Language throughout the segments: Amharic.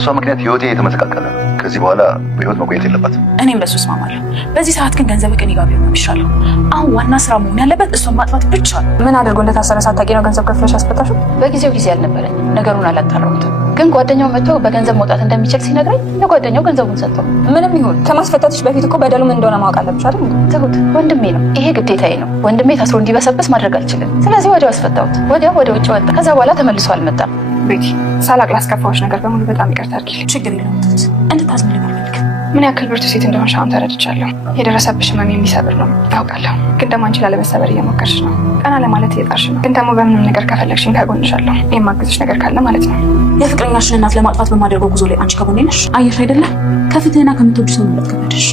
እሷ ምክንያት ህይወቴ የተመሰቃቀለ ነው። ከዚህ በኋላ በህይወት መቆየት የለባትም። እኔም በሱ እስማማለሁ። በዚህ ሰዓት ግን ገንዘብ ከኔ ጋር ቢሆን ነው የሚሻለው። አሁን ዋና ስራ መሆን ያለበት እሷን ማጥፋት ብቻ ነው። ምን አድርጎ እንደታሰረ ሳታውቂ ነው ገንዘብ ከፍለሽ ያስፈታሽው? በጊዜው ጊዜ አልነበረኝ፣ ነገሩን አላጣራሁትም። ግን ጓደኛው መጥቶ በገንዘብ መውጣት እንደሚችል ሲነግረኝ ለጓደኛው ገንዘቡን ሰጠው። ምንም ይሁን ከማስፈታትሽ በፊት እኮ በደሉ ምን እንደሆነ ማወቅ አለብሽ አይደል? ትሁት ወንድሜ ነው፣ ይሄ ግዴታዬ ነው። ወንድሜ ታስሮ እንዲበሰብስ ማድረግ አልችልም። ስለዚህ ወዲያው አስፈታሁት። ወዲያው ወደ ውጭ ወጣ። ከዛ በኋላ ተመልሶ አልመጣም። ቤቲ ሳላቅ ላስከፋዎች ነገር በሙሉ በጣም ይቅርታ አድርጊልኝ። ችግር የለውም ትሁት፣ እንድታዝንልኝ አልፈልግም። ምን ያክል ብርቱ ሴት እንደሆንሽ አሁን ተረድቻለሁ። የደረሰብሽ ህመም የሚሰብር ነው አውቃለሁ። ግን ደግሞ አንቺ ላለመሰበር እየሞከርሽ ነው። ቀና ለማለት እየጣርሽ ነው። ግን ደግሞ በምንም ነገር ከፈለግሽኝ ከጎንሻለሁ። የማግዝሽ ነገር ካለ ማለት ነው። የፍቅረኛሽን እናት ለማጥፋት በማደርገው ጉዞ ላይ አንቺ ከጎኔ ነሽ። አየሽ አይደለም ከፍትህና ከምትወዱ ሰው መምረጥ ከበደሽ።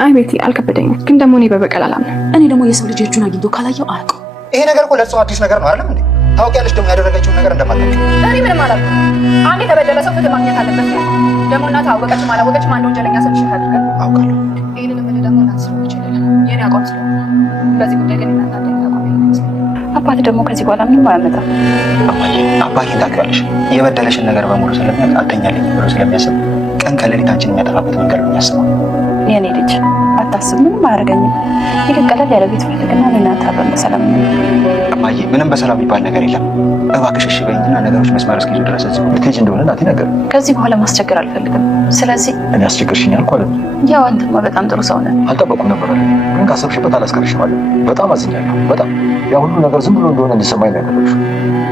አይ ቤቲ አልከበደኝም። ግን ደግሞ እኔ በበቀል አላምንም። እኔ ደግሞ የሰው ልጅ እጁን አግኝቶ ካላየው አያውቀው። ይሄ ነገር እኮ ለእሷ አዲስ ነገር ነው አይደለም እንዴ? ታውቂያለሽ ደግሞ ያደረገችውን ነገር እንደማታውቂ። እኔ ምንም አላልኩም። አንድ የተበደለ ሰው ፍትህ ማግኘት አለበት። ደግሞ እናት አወቀችም አላወቀችም አንድ ወንጀለኛ ሰው ሽታ አድርገን አውቃለሁ። ይሄንን ምን ደግሞ እናት ስለሆነች አይደለም የኔ አቋም ስለሆነ በዚህ ጉዳይ ግን እናት አንደኛ አቋም ያለኝ። አባት ደግሞ ከዚህ በኋላ ምንም አያመጣም። አባቴን ታውቂዋለሽ። የበደለሽን ነገር በሙሉ ስለሚያውቅ አልተኛልኝ ብሎ ስለሚያስብ ቀን ከሌሊት አንቺን የሚያጠፋበት መንገድ ነው የሚያስበው። የኔ ልጅ አታስብ፣ ምንም አያደርገኝም። ይልቅ ቀለል ያለ ቤት ፈልግና እኔና አንተ አብረን በሰላም እማዬ፣ ምንም በሰላም የሚባል ነገር የለም። እባክሽ እሺ በይኝና ነገሮች መስመር እስኪይዙ ድረስ እዚህ ልትሄጂ እንደሆነ እናቴ ነገር ከዚህ በኋላ ማስቸገር አልፈልግም። ስለዚህ እኔ አስቸግርሽኝ አልኩ አለ። ያው አንተማ በጣም ጥሩ ሰው ነህ። አልጠበኩም ነበር አለ። ግን ካሰብሽበት አላስቀርሽም አለ። በጣም አዝኛለሁ። በጣም ያ ሁሉ ነገር ዝም ብሎ እንደሆነ እንዲሰማኝ ነው ያደረግሽው።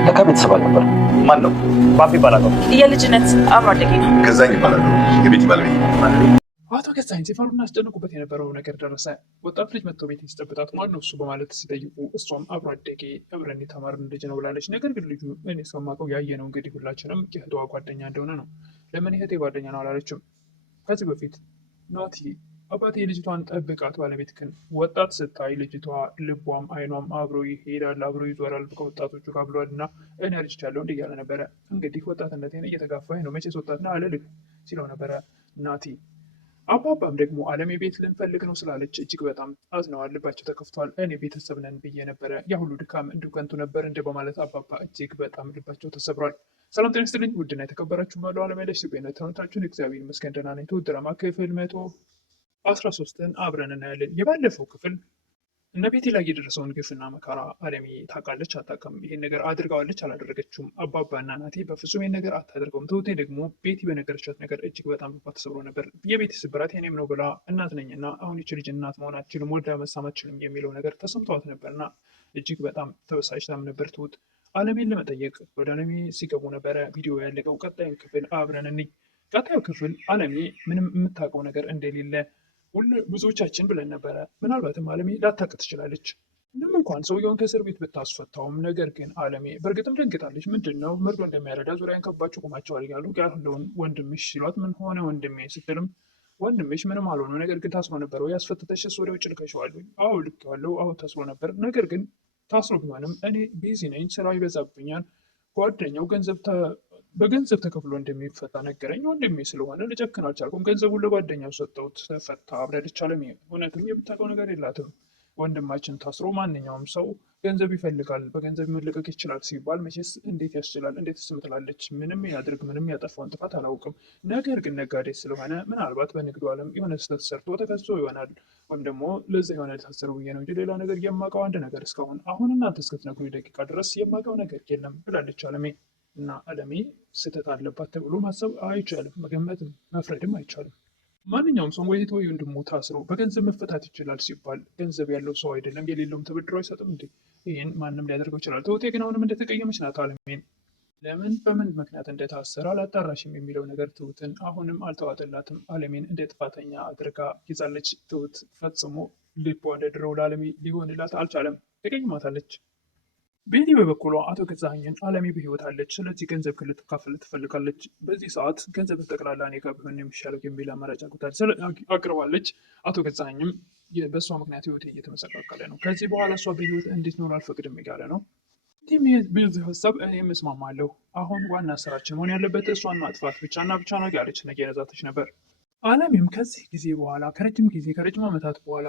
ለካ ቤተሰብ አልነበር። ማን ነው? ባቢ ይባላል። የልጅነት አብሮ አደጌ ነው። ገዛኝ ይባላል። የቤት ባለቤት አቶ ገዛኸኝ ሲፈሩና አስጨንቁበት የነበረው ነገር ደረሰ። ወጣት ልጅ መጥቶ ቤት ሲጠብጣት ማን ነው እሱ በማለት ሲጠይቁ እሷም አብሮ አደጌ አብረን የተማርን ልጅ ነው ብላለች። ነገር ግን ልጁ እኔ እስከማውቀው ያየ ነው እንግዲህ ሁላችንም የእህቷ ጓደኛ እንደሆነ ነው። ለምን እህቴ ጓደኛ ነው አላለችም። ከዚህ በፊት ናቲ አባቴ ልጅቷን ጠብቃት፣ ባለቤት ግን ወጣት ስታይ ልጅቷ ልቧም አይኗም አብሮ ይሄዳል፣ አብሮ ይዞራል ከወጣቶቹ ጋር ብሏል እና እኔ አልጅቻለሁ እንዲህ እያለ ነበረ። እንግዲህ ወጣትነቴን እየተጋፋኝ ነው መቼስ ወጣትና አልልህ ሲለው ነበረ ናቲ። አባባም ደግሞ አለሜ ቤት ልንፈልግ ነው ስላለች እጅግ በጣም አዝነዋል፣ ልባቸው ተከፍቷል። እኔ ቤተሰብ ነን ብዬ ነበረ፣ ያ ሁሉ ድካም እንዲሁ ከንቱ ነበር እንደ በማለት አባባ እጅግ በጣም ልባቸው ተሰብሯል። ሰላም ጤና ይስጥልኝ ውድና የተከበራችሁ መላው ዓለም ያለች ኢትዮጵያዊነት ተመልካቾቻችሁን እግዚአብሔር ይመስገን ደህና ነኝ። ትሁት ድራማ ክፍል 113ን አብረን እናያለን። የባለፈው ክፍል እነ ቤቲ ላይ የደረሰውን ግፍና መከራ አለሜ ታውቃለች አታውቅም? ይሄን ነገር አድርገዋለች አላደረገችውም? አባባና ናቲ በፍጹም ይሄን ነገር አታደርገውም። ትሁቴ ደግሞ ቤቲ በነገረቻት ነገር እጅግ በጣም ልቧ ተሰብሮ ነበር። የቤቲ ስብራት የኔም ነው ብላ እናት ነኝና አሁን ይች ልጅ እናት መሆን አትችልም፣ ወልዳ መሳም አትችልም የሚለው ነገር ተሰምተዋት ነበርና እጅግ በጣም ተበሳጭታም ነበር። ትሁት አለሜን ለመጠየቅ ወደ አለሜ ሲገቡ ነበረ ቪዲዮ ያለቀው። ቀጣዩ ክፍል አብረን እንይ። ቀጣዩ ክፍል አለሜ ምንም የምታውቀው ነገር እንደሌለ ብዙዎቻችን ብለን ነበረ። ምናልባትም አለሜ ላታውቅ ትችላለች። ምንም እንኳን ሰውየውን ከእስር ቤት ብታስፈታውም፣ ነገር ግን አለሜ በእርግጥም ደንግጣለች። ምንድን ነው መርዶ እንደሚያረዳ ዙሪያን ከባቸው ቁማቸዋል እያሉ ያለውን ወንድምሽ ሲሏት ምን ሆነ ወንድሜ ስትልም ወንድምሽ ምንም አልሆነ፣ ነገር ግን ታስሮ ነበር ወይ ያስፈተተሽስ ወደ ውጭ ልከሽዋል? አዎ ልኬዋለሁ። አዎ ታስሮ ነበር፣ ነገር ግን ታስሮ ቢሆንም እኔ ቢዚ ነኝ፣ ስራ ይበዛብኛል። ጓደኛው በገንዘብ ተከፍሎ እንደሚፈታ ነገረኝ። ወንድሜ ስለሆነ ልጨክን አልቻልኩም። ገንዘቡን ለጓደኛው ሰጠሁት፣ ተፈታ። አብረደች አለሜ እውነትም የምታውቀው ነገር የላትም። ወንድማችን ታስሮ ማንኛውም ሰው ገንዘብ ይፈልጋል፣ በገንዘብ መለቀቅ ይችላል ሲባል መቼስ እንዴት ያስችላል? እንዴት ስም ትላለች? ምንም ያድርግ ምንም ያጠፋውን ጥፋት አላውቅም። ነገር ግን ነጋዴ ስለሆነ ምናልባት በንግዱ ዓለም የሆነ ስህተት ሰርቶ ተከሶ ይሆናል፣ ወይም ደግሞ ለዛ የሆነ የታሰረው ብዬ ነው እንጂ ሌላ ነገር የማውቀው አንድ ነገር እስካሁን አሁን እናንተ እስክትነግሩኝ ደቂቃ ድረስ የማውቀው ነገር የለም ብላለች አለሜ። እና አለሜ ስህተት አለባት ተብሎ ማሰብ አይቻልም፣ መገመትም መፍረድም አይቻልም። ማንኛውም ሰው ወይት ወይ ወንድሙ ታስሮ በገንዘብ መፈታት ይችላል ሲባል ገንዘብ ያለው ሰው አይደለም የሌለውም ተበድሮ አይሰጥም እንዴ? ይህን ማንም ሊያደርገው ይችላል። ትሁቴ ግን አሁንም እንደተቀየመች ናት አለሜን። ለምን በምን ምክንያት እንደታሰረ አላጣራሽም የሚለው ነገር ትሁትን አሁንም አልተዋጠላትም። አለሜን እንደ ጥፋተኛ አድርጋ ይዛለች። ትሁት ፈጽሞ ልቧ እንደ ድሮው ለአለሜ ሊሆንላት አልቻለም፣ ተቀይማታለች። ቤቲ በበኩሏ አቶ ገዛኸኝን አለሜ በህይወት አለች፣ ስለዚህ ገንዘብ ልትካፈል ትፈልጋለች። በዚህ ሰዓት ገንዘብ ጠቅላላ እኔ ጋር ቢሆን የሚሻለው የሚል አማራጭ አቅርባለች። አቶ ገዛኸኝም በእሷ ምክንያት ህይወቴ እየተመሰቃቀለ ነው፣ ከዚህ በኋላ እሷ በህይወት እንድትኖር አልፈቅድም እያለ ነው። በዚህ ሀሳብ እኔም እስማማለሁ። አሁን ዋና ስራችን መሆን ያለበት እሷን ማጥፋት ብቻና ብቻ ነው ያለች እየነዛተች ነበር። አለሜም ከዚህ ጊዜ በኋላ ከረጅም ዓመታት በኋላ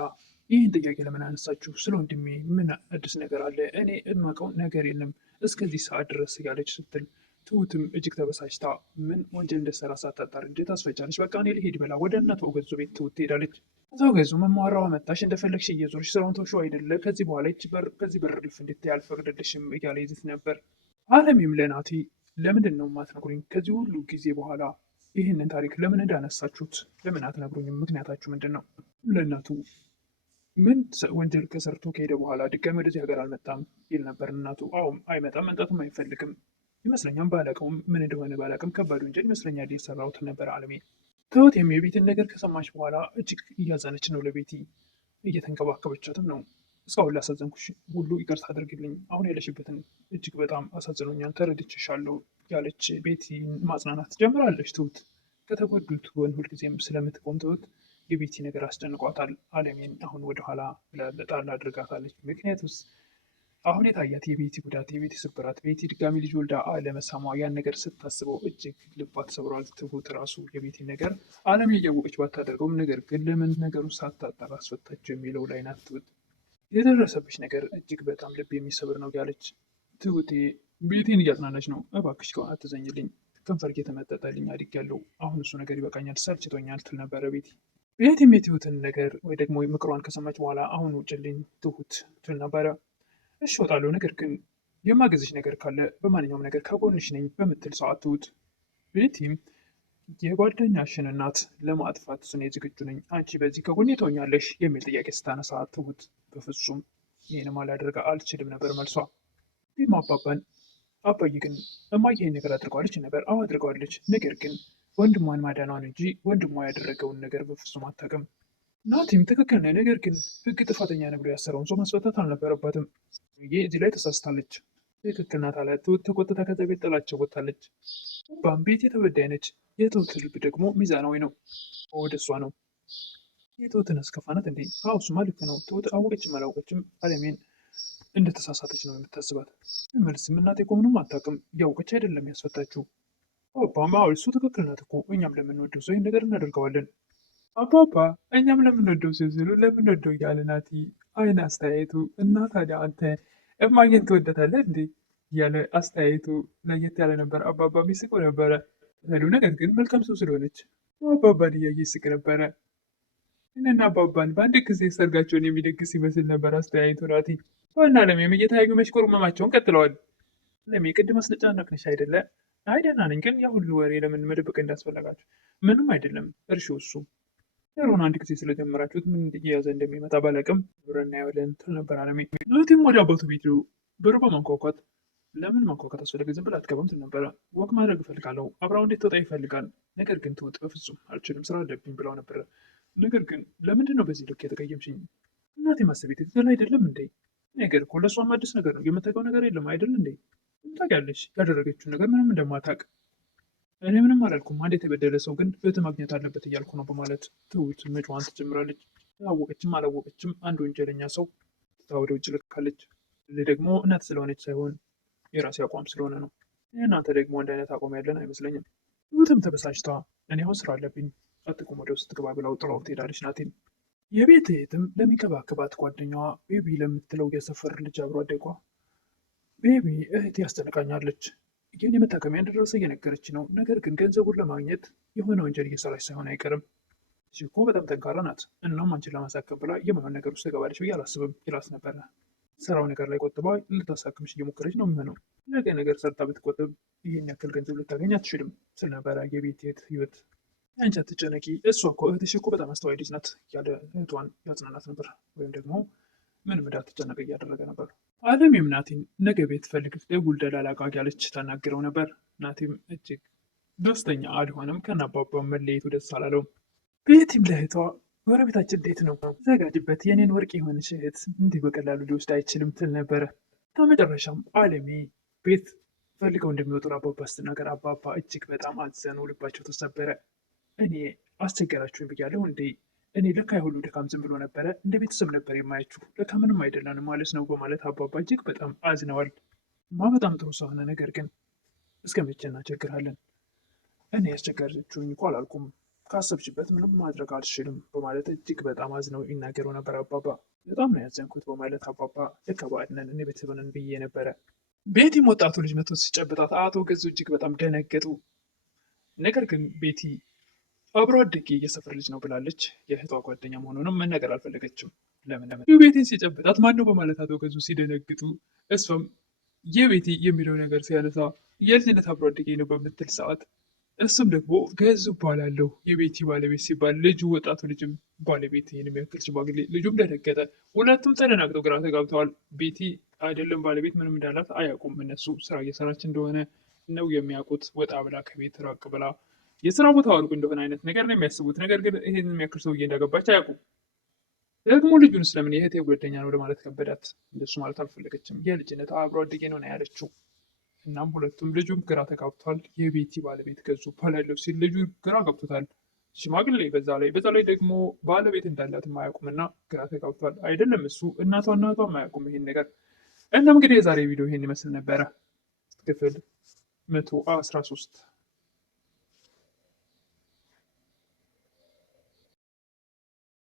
ይህን ጥያቄ ለምን አነሳችሁ? ስለ ወንድሜ ምን አዲስ ነገር አለ? እኔ የማውቀው ነገር የለም እስከዚህ ሰዓት ድረስ እያለች ስትል ትሁትም እጅግ ተበሳጭታ ምን ወንጀል እንደሰራ ሳታጣር እንዴት አስፈጫለች? በቃ እኔ ልሄድ ብላ ወደ እናቷ ገዙ ቤት ትሁት ትሄዳለች። አቶ ገዙ መማራዋ መጣሽ እንደፈለግሽ እየዞርሽ ስራውን ተውሽው አይደለ? ከዚህ በኋላ ከዚህ በር ልፍ እንድታይ አልፈቅድልሽም እያለ ይዝት ነበር። አለሚም ለናቲ ለምንድን ነው የማትነግሩኝ? ከዚህ ሁሉ ጊዜ በኋላ ይህንን ታሪክ ለምን እንዳነሳችሁት ለምን አትነግሩኝም? ምክንያታችሁ ምንድን ነው? ለእናቱ ምን ወንጀል ከሰርቶ ከሄደ በኋላ ድጋሚ ወደዚህ ሀገር አልመጣም ይል ነበር። እናቱ አዎ አይመጣም፣ መምጣትም አይፈልግም ይመስለኛል። ባላውቀውም ምን እንደሆነ ባላውቅም ከባድ ወንጀል ይመስለኛል የሰራሁት ነበር አለሜ። ትሁቴም የቤትን ነገር ከሰማች በኋላ እጅግ እያዘነች ነው። ለቤቲ እየተንከባከበቻትም ነው። እስካሁን ላሳዘንኩሽ ሁሉ ይቅርታ አድርግልኝ፣ አሁን ያለሽበትን እጅግ በጣም አሳዝኖኛል፣ ተረድቼሻለሁ ያለች ቤቲ ማጽናናት ጀምራለች። ትሁት ከተጎዱት ጎን ሁልጊዜም ስለምትቆም ትሁት የቤቲ ነገር አስጨንቋታል። አለሜን አሁን ወደኋላ ጣል አድርጋታለች። ምክንያቱስ አሁን የታያት የቤቲ ጉዳት፣ የቤቲ ስብራት፣ ቤቲ ድጋሚ ልጅ ወልዳ አለመሳሟ ያን ነገር ስታስበው እጅግ ልቧ ተሰብሯል። ትሁት ራሱ የቤቲ ነገር አለሜ እያወቀች ባታደርገውም ነገር ግን ለምን ነገሩን ሳታጣራ አስፈታቸው የሚለው ላይ ናት ትሁት። የደረሰብሽ ነገር እጅግ በጣም ልብ የሚሰብር ነው ያለች ትሁቴ ቤቴን እያጽናናች ነው። እባክሽ ከሆነ አትዘኝልኝ፣ ከንፈር እየተመጠጠልኝ አድጌያለሁ፣ አሁን እሱ ነገር ይበቃኛል፣ ሰልችቶኛል ትል ነበረ ቤቲ። ቤቲም የትሁትን ነገር ወይ ደግሞ ምክሯን ከሰማች በኋላ አሁን ውጭልኝ ትሁት ትል ነበረ። እሺ እወጣለሁ፣ ነገር ግን የማገዝሽ ነገር ካለ በማንኛውም ነገር ከጎንሽ ነኝ በምትል ሰዓት ትሁት ቤቲም የጓደኛሽን እናት ለማጥፋት እኔ ዝግጁ ነኝ፣ አንቺ በዚህ ከጎኔ ትሆኛለሽ የሚል ጥያቄ ስታነሳ ትሁት በፍጹም ይህንም አላደርግ አልችልም ነበር መልሷ። ይህም አባዬ ግን እማዬ ይህን ነገር አድርገዋለች ነበር። አዎ አድርገዋለች፣ ነገር ግን ወንድሟን ማዳኗን እንጂ ወንድሟ ያደረገውን ነገር በፍጹም አታውቅም። ናቲም ትክክል ነህ፣ ነገር ግን ህግ ጥፋተኛ ነው ብሎ ያሰረውን ሰው ማስፈታት አልነበረባትም። ይህ እዚህ ላይ ተሳስታለች። ትክክል ናት አለ ትሁት ተቆጥታ ከዛ ቤት ጥላቸው ወጥታለች። ባም ቤት የተበዳይ ነች። የትሁት ልብ ደግሞ ሚዛናዊ ነው፣ ወደ እሷ ነው። የትሁትን አስከፋናት እንዴ? አዎ እሱማ ልክ ነው። ትሁት አወቀችም አላወቀችም አለሜን እንደተሳሳተች ነው የምታስባት። መልስም እናቴ እኮ ምንም አታውቅም፣ እያወቀች አይደለም ያስፈታችው። አባማ እሱ ትክክል ናት እኮ እኛም ለምንወደው ሰው ይህን ነገር እናደርገዋለን። አባባ እኛም ለምንወደው ሰው ሲሉ ለምንወደው እያለ ናቲ አይን አስተያየቱ እና ታዲያ አንተ እማዬን ትወደታለህ እንዴ እያለ አስተያየቱ ለየት ያለ ነበር። አባባ ሚስቁ ነበረ ሄዱ። ነገር ግን መልካም ሰው ስለሆነች አባባን እያየ ይስቅ ነበረ። እነና አባባን በአንድ ጊዜ ሰርጋቸውን የሚደግስ ይመስል ነበር አስተያየቱ ናቲ። ዋና ለሜም እየተያዩ መሽኮርመማቸውን ቀጥለዋል። ለሜ ቅድም አስነጫነቅንሽ አይደለ? አይ ደህና ነኝ፣ ግን ያ ሁሉ ወሬ ለምን መደበቅ እንዳስፈለጋችሁ? ምንም አይደለም እርሺው እሱ ነገሩን አንድ ጊዜ ስለጀመራችሁት ምን እየያዘ እንደሚመጣ ባላቅም ብረና ያወለን ትል ነበር አለሜ። እህቴም ወደ አባቱ ቤት በር በማንኳኳት ለምን ማንኳኳት አስፈለገ? ዝም ብላ አትገባም ትል ነበረ። ወቅ ማድረግ እፈልጋለሁ፣ አብራው እንዴት ትወጣ ይፈልጋል። ነገር ግን ትውጥ በፍጹም አልችልም፣ ስራ አለብኝ ብለው ነበረ። ነገር ግን ለምንድን ነው በዚህ ልክ የተቀየምሽኝ? እናቴ ማሰቤት ትክክል አይደለም እንዴ? ነገር እኮ ለእሷም አዲስ ነገር ነው፣ የምታውቀው ነገር የለም አይደል እንዴ? ታውቂያለሽ ያደረገችውን ነገር ምንም እንደማታውቅ። እኔ ምንም አላልኩም፣ አንድ የተበደለ ሰው ግን ፍትህ ማግኘት አለበት እያልኩ ነው በማለት ትሁት መጫዋን ትጀምራለች። አወቀችም አላወቀችም አንድ ወንጀለኛ ሰው ወደ ውጭ ልካለች። ደግሞ እናት ስለሆነች ሳይሆን የራሴ አቋም ስለሆነ ነው። እናንተ ደግሞ አንድ አይነት አቋም ያለን አይመስለኝም። ትሁትም ተበሳጭታ እኔ አሁን ስራ አለብኝ አትቁም ወደ ውስጥ ግባ ብላው ጥላው ትሄዳለች። ናቴን የቤት እህትም ለሚንከባከባት ጓደኛዋ ቤቢ ለምትለው የሰፈር ልጅ አብሮ አደጓ ቤቢ እህት ያስጨንቃኛለች፣ ግን የመታከሚያ እንደደረሰ እየነገረች ነው። ነገር ግን ገንዘቡን ለማግኘት የሆነ ወንጀል እየሰራች ሳይሆን አይቀርም። እሺ እኮ በጣም ጠንካራ ናት። እናም አንቺን ለማሳከም ብላ የማይሆን ነገር ውስጥ ትገባለች ብዬ አላስብም ይላት ነበረ። ስራው ነገር ላይ ቆጥባ ልታሳክምሽ እየሞከረች ነው የሚሆነው። ነገ ነገር ሰርታ ብትቆጥብ ይህን ያክል ገንዘብ ልታገኝ አትችልም ስል ነበረ የቤት ህይወት። አንቺ አትጨነቂ፣ እሷ እኮ እህትሽ እኮ በጣም አስተዋይ ልጅ ናት እያለ እህቷን ያጽናናት ነበር። ወይም ደግሞ ምንም እንዳትጨነቅ እያደረገ ነበር። አለሜም ናቲን ነገ ቤት ፈልግ ደውል ደላላ ጋ ያለች ታናግረው ነበር። ናቲም እጅግ ደስተኛ አልሆነም። ከናባባ መለየቱ ደስ አላለውም። ቤቲም ለእህቷ ጎረቤታችን እንዴት ነው ዘጋጅበት፣ የኔን ወርቅ የሆነች እህት እንዲህ በቀላሉ ሊወስድ አይችልም ትል ነበረ። ከመጨረሻም አለሜ ቤት ፈልገው እንደሚወጡ አባባ ስትናገር አባባ እጅግ በጣም አዘኑ፣ ልባቸው ተሰበረ። እኔ አስቸገራችሁኝ ብያለሁ እንዴ? እኔ ለካ የሁሉ ድካም ዝም ብሎ ነበረ፣ እንደ ቤተሰብ ነበር የማያችሁ፣ ለካ ምንም አይደለንም ማለት ነው በማለት አባባ እጅግ በጣም አዝነዋል። በጣም ጥሩ ሰው ሆነ፣ ነገር ግን እስከ መቼ እናስቸግራለን? እኔ ያስቸገረችሁኝ እኮ አላልኩም፣ ካሰብሽበት ምንም ማድረግ አልችልም በማለት እጅግ በጣም አዝነው ይናገሩ ነበር አባባ። በጣም ነው ያዘንኩት በማለት አባባ ልክ ባዕድ ነን እኔ ቤተሰብ ነን ብዬ ነበረ፣ ቤቲም ወጣቱ ልጅ መቶ ሲጨብጣት አቶ ገዙ እጅግ በጣም ደነገጡ። ነገር ግን ቤቲ አብሮ አደጌ የሰፈር ልጅ ነው ብላለች። የእህቷ ጓደኛ መሆኑንም መናገር አልፈለገችም። ለምን ቤቲን ሲጨብጣት ማን ነው በማለት አቶ ገዙ ሲደነግጡ፣ እሷም የቤቲ የሚለው ነገር ሲያነሳ የልጅነት አብሮ አደጌ ነው በምትል ሰዓት እሱም ደግሞ ገዙ እባላለሁ የቤቲ ባለቤት ሲባል ልጁ ወጣቱ ልጅም ባለቤት ይህን የሚያክል ሽማግሌ ልጁም ደነገጠ። ሁለቱም ተደናግጠው ግራ ተጋብተዋል። ቤቲ አይደለም ባለቤት ምንም እንዳላት አያውቁም። እነሱ ስራ እየሰራች እንደሆነ ነው የሚያውቁት። ወጣ ብላ ከቤት ራቅ ብላ የስራ ቦታ አልቁ እንደሆነ አይነት ነገር ነው የሚያስቡት። ነገር ግን ይህን የሚያክል ሰውዬ እንዳገባች አያውቁም። ደግሞ ልጁን ስለምን የእህቴ ጓደኛ ነው ለማለት ከበዳት። እንደሱ ማለት አልፈለገችም። የልጅነት አብሮ አደጌ ነው ያለችው። እናም ሁለቱም ልጁም ግራ ተጋብቷል። የቤቲ ባለቤት ገዙ እባላለሁ ሲል ልጁ ግራ ገብቶታል። ሽማግሌ በዛ ላይ ደግሞ ባለቤት እንዳላት አያውቁምና ግራ ተጋብቷል። አይደለም እሱ እናቷ አያውቁም ይሄን ነገር። እናም እንግዲህ የዛሬ ቪዲዮ ይሄን ይመስል ነበረ። ክፍል 113